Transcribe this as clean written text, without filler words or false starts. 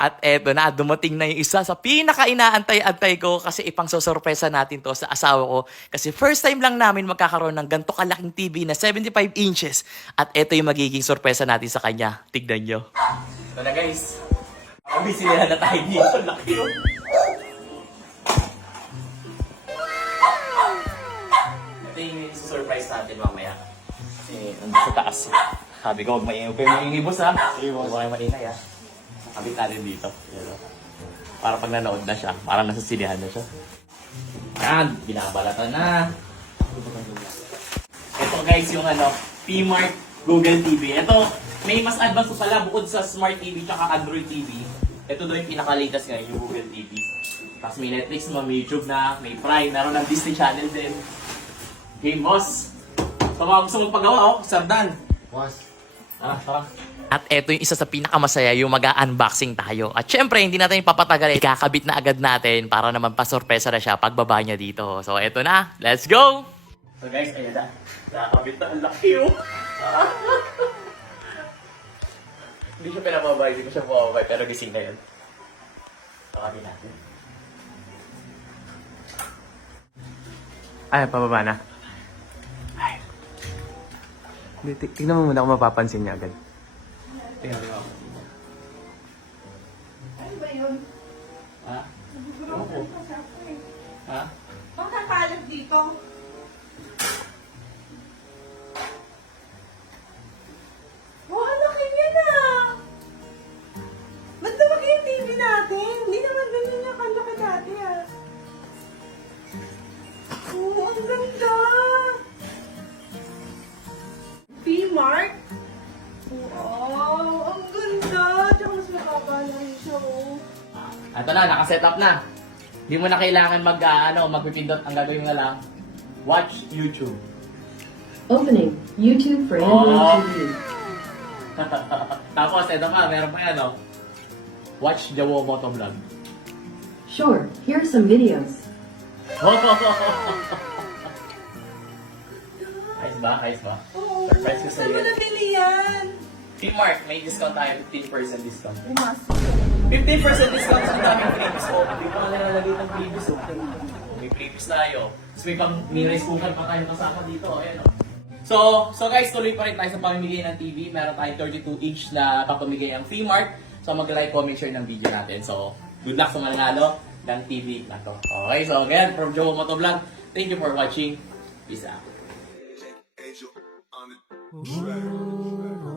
At eto na, dumating na yung isa sa pinaka-inaantay-antay ko kasi ipang sosorpresa natin to sa asawa ko. Kasi first time lang namin magkakaroon ng ganito kalaking TV na 75 inches. At eto yung magiging sorpresa natin sa kanya. Tignan nyo. Ito na guys. Busy nila na tayo dito. Laki yun. Ito yung surprise natin mamaya. Kasi nandun sa taas. Sabi ko, huwag maingay boss ha. Huwag kayo maingay ha. Kabit natin dito. Para pag nanood na siya, parang nasa sinihan na siya. Yan, binabalatan na. Ito guys yung P-Mark Google TV. Ito, may mas advanced pala bukod sa Smart TV tsaka Android TV. Ito daw yung pinaka-latest ngayon, yung Google TV. Tapos may Netflix mo, may YouTube na, may Prime, naroon ng Disney Channel din. Game boss. So mga gusto mong pagawa, Sardan. Boss. Tara. At eto yung isa sa pinakamasaya, yung mag-unboxing tayo. At syempre, hindi natin papatagalin. Kakabit na agad natin para naman pasorpresa na siya pagbaba niya dito. So eto na, let's go! So guys, ayan na. Nakakabit na, ang laki oh! Hindi siya pinababay, hindi ko siya mababay, pero gising na yun. Kakabit natin. Ay, pababa na. Ay. Tignan mo muna kung mapapansin niya agad. Tingnan mo. Ano ba yun? Ha? Ano ko? Ha? Bakit nakalat dito? Oh, ang laki niya na! Ba't lumaki yung TV natin? Hindi naman ganyan yung kalaki dati ah. Oh, ang ganda! P-Mark? Wow, ang ganda! Tsaka mas makaba lang siya oh. Ito na, nakaset up na. Hindi mo na kailangan magpipindot. Ang gagawin na lang, watch YouTube. Opening YouTube for Oh. Android TV. Tapos, ito pa, meron pa yan, watch Jawo Motovlog. Sure, here are some videos. Ayos ba? Ayos ba? Oo, Surprise ko saan mo sa'yo. nabili yan? P-Mark, may discount tayo, 15% discount. Pumasok. 15% discount sa daming freebies ko. Hindi pa nga nalalagay ng freebies oh. May freebies tayo. Tapos may rice cooker pa tayo kasama dito. Ayan oh. So guys, tuloy pa rin tayo sa pamimigay ng TV. Meron tayong 32 inch na papamigay ang P-Mark. So mag-like, comment, share ng video natin. So good luck sa mananalo ng TV na to. Okay, so again, from Joe Motovlog, thank you for watching. Peace out. Angel on the track.